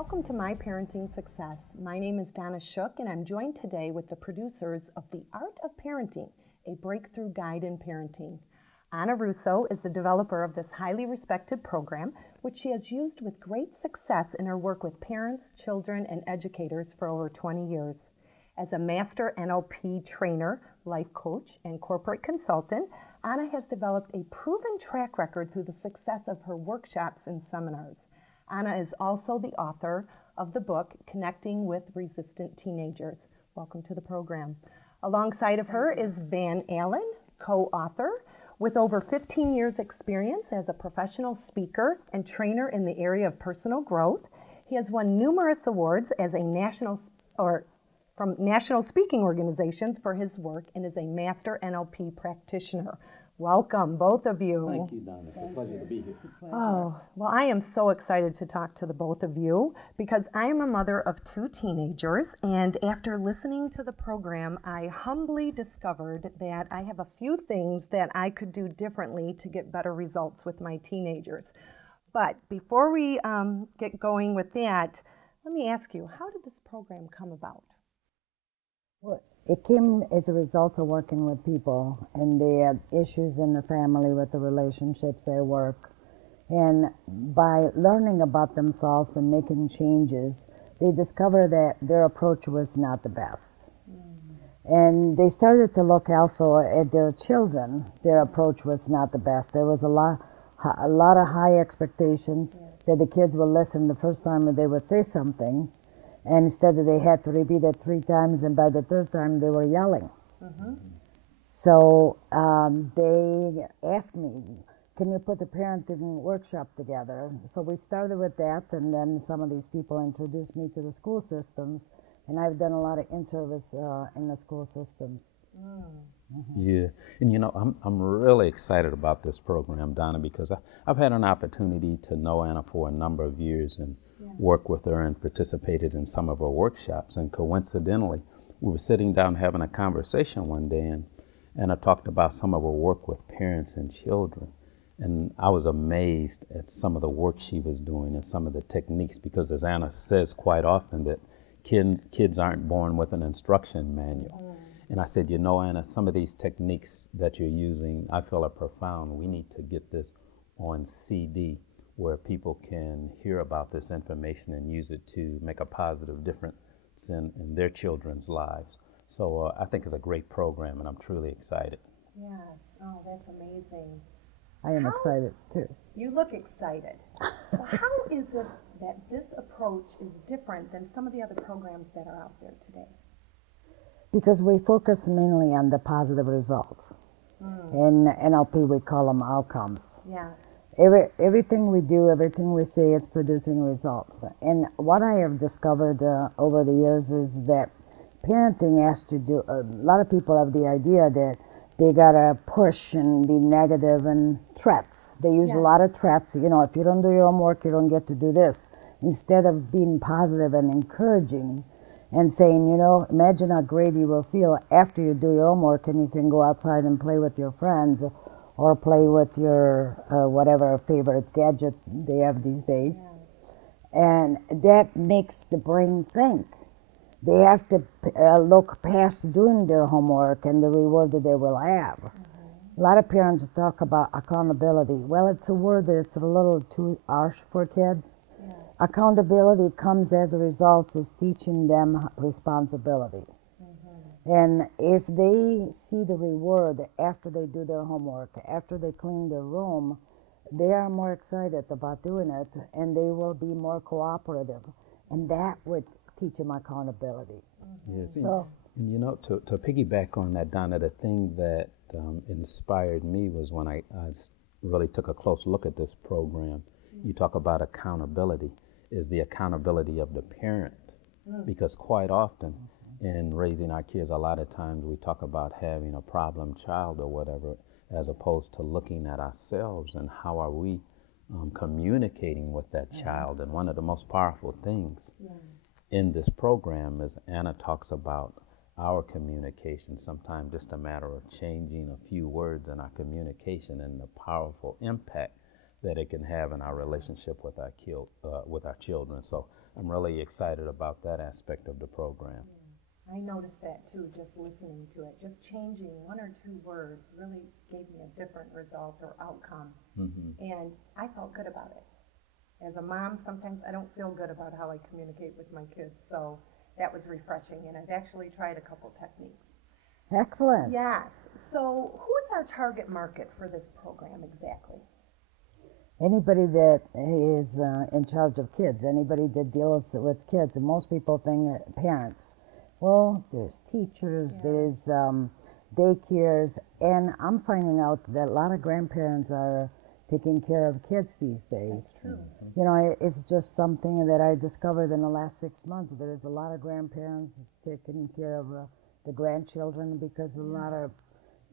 Welcome to My Parenting Success. My name is Donna Shook, and I'm joined today with the producers of The Art of Parenting, a breakthrough guide in parenting. Donna Russo is the developer of this highly respected program, which she has used with great success in her work with parents, children, and educators for over 20 years. As a master NLP trainer, life coach, and corporate consultant, Anna has developed a proven track record through the success of her workshops and seminars. Anna is also the author of the book, Connecting with Resistant Teenagers. Welcome to the program. Alongside of her is Van Allen, co-author, with over 15 years experience as a professional speaker and trainer in the area of personal growth. He has won numerous awards as a from national speaking organizations for his work and is a master NLP practitioner. Welcome, both of you. Thank you, Donna. It's a pleasure to be here. Oh, well, I am so excited to talk to the both of you because I am a mother of 2 teenagers, and after listening to the program, I humbly discovered that I have a few things that I could do differently to get better results with my teenagers. But before we get going with that, let me ask you, how did this program come about? Well, it came as a result of working with people, and they had issues in the family with the relationships at work. And by learning about themselves and making changes, they discovered that their approach was not the best. And they started to look also at their children. Their approach was not the best. There was a lot of high expectations that the kids would listen the first time that they would say something. And instead they had to repeat it 3 times, and by the 3rd time they were yelling. So they asked me, can you put a parenting workshop together? So we started with that, and then some of these people introduced me to the school systems, and I've done a lot of in-service in the school systems. Yeah, and you know, I'm really excited about this program, Donna, because I've had an opportunity to know Anna for a number of years and work with her and participated in some of her workshops. And coincidentally, we were sitting down having a conversation one day, and I talked about some of her work with parents and children. And I was amazed at some of the work she was doing and some of the techniques, because as Anna says quite often, that kids aren't born with an instruction manual. And I said, you know, Anna, some of these techniques that you're using, I feel are profound. We need to get this on CD where people can hear about this information and use it to make a positive difference in their children's lives. So I think it's a great program, and I'm truly excited. Yes. Oh, that's amazing. I am excited too. You look excited. Well, how is it that this approach is different than some of the other programs that are out there today? Because we focus mainly on the positive results. In NLP, we call them outcomes. Yes. Everything we do, everything we say, it's producing results. And what I have discovered over the years is that parenting has to do, a lot of people have the idea that they gotta push and be negative and threats. They use a lot of threats. You know, if you don't do your homework, you don't get to do this. Instead of being positive and encouraging and saying, you know, imagine how great you will feel after you do your homework and you can go outside and play with your friends or play with your whatever favorite gadget they have these days. And that makes the brain think. They have to look past doing their homework and the reward that they will have. A lot of parents talk about accountability. Well, it's a word that's a little too harsh for kids. Accountability comes as a result of teaching them responsibility. And if they see the reward after they do their homework, after they clean their room, they are more excited about doing it, and they will be more cooperative. And that would teach them accountability. Yes, and you know, to piggyback on that, Donna, the thing that inspired me was when I really took a close look at this program. You talk about accountability, is the accountability of the parent, because quite often in raising our kids, a lot of times we talk about having a problem child or whatever, as opposed to looking at ourselves and how are we communicating with that child. And one of the most powerful things in this program is Anna talks about our communication, sometimes just a matter of changing a few words in our communication and the powerful impact that it can have in our relationship with our children. So I'm really excited about that aspect of the program. I noticed that too, just listening to it. Just changing one or two words really gave me a different result or outcome. And I felt good about it. As a mom, sometimes I don't feel good about how I communicate with my kids, so that was refreshing, and I've actually tried a couple techniques. Excellent. Yes. So who's our target market for this program exactly? Anybody that is in charge of kids, anybody that deals with kids. And most people think parents. Well, there's teachers, there's daycares, and I'm finding out that a lot of grandparents are taking care of kids these days. That's true. You know, it's just something that I discovered in the last 6 months. There's a lot of grandparents taking care of the grandchildren because a lot of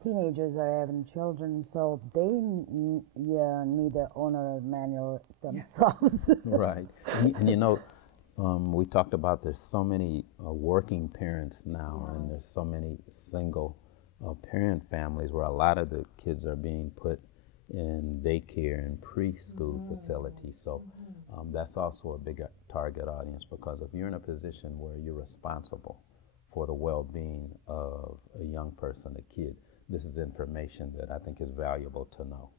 teenagers are having children, so they need an owner manual themselves. Right. And you know, we talked about there's so many working parents now, and there's so many single parent families where a lot of the kids are being put in daycare and preschool facilities. So that's also a big target audience, because if you're in a position where you're responsible for the well-being of a young person, a kid, this is information that I think is valuable to know.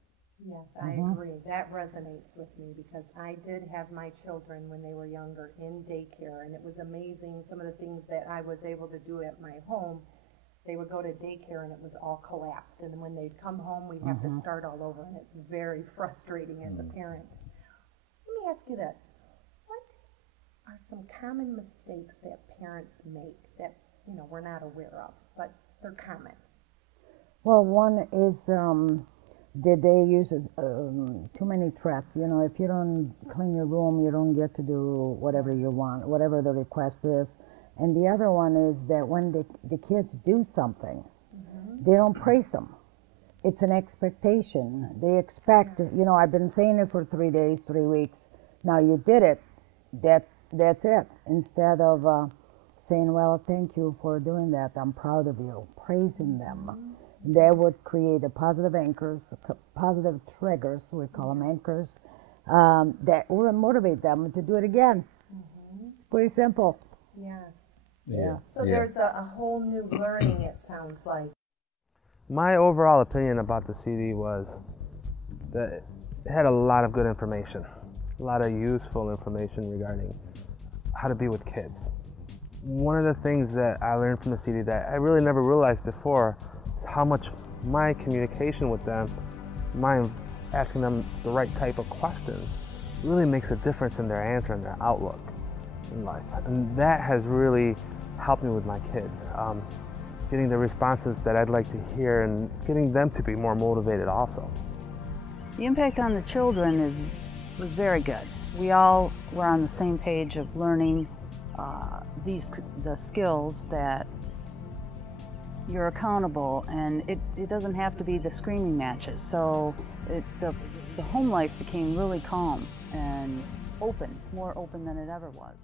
Yes, I agree. That resonates with me because I did have my children when they were younger in daycare, and it was amazing some of the things that I was able to do at my home. They would go to daycare and it was all collapsed, and then when they'd come home we'd have to start all over, and it's very frustrating as a parent. Let me ask you this. What are some common mistakes that parents make that, you know, we're not aware of, but they're common? Well, one is did they use too many threats? You know, if you don't clean your room, you don't get to do whatever you want, whatever the request is. And the other one is that when the kids do something, they don't praise them. It's an expectation. They expect, you know, I've been saying it for 3 days, 3 weeks. Now you did it. That's it. Instead of saying, well, thank you for doing that. I'm proud of you. Praising them. That would create a positive anchors, positive triggers, we call them anchors, that will motivate them to do it again. It's pretty simple. Yes. Yeah. So there's a whole new learning, it sounds like. My overall opinion about the CD was that it had a lot of good information, a lot of useful information regarding how to be with kids. One of the things that I learned from the CD that I really never realized before is how much my communication with them, my asking them the right type of questions, really makes a difference in their answer and their outlook in life. And that has really helped me with my kids, getting the responses that I'd like to hear and getting them to be more motivated also. The impact on the children was very good. We all were on the same page of learning the skills that you're accountable, and it doesn't have to be the screaming matches. So the home life became really calm and open, more open than it ever was.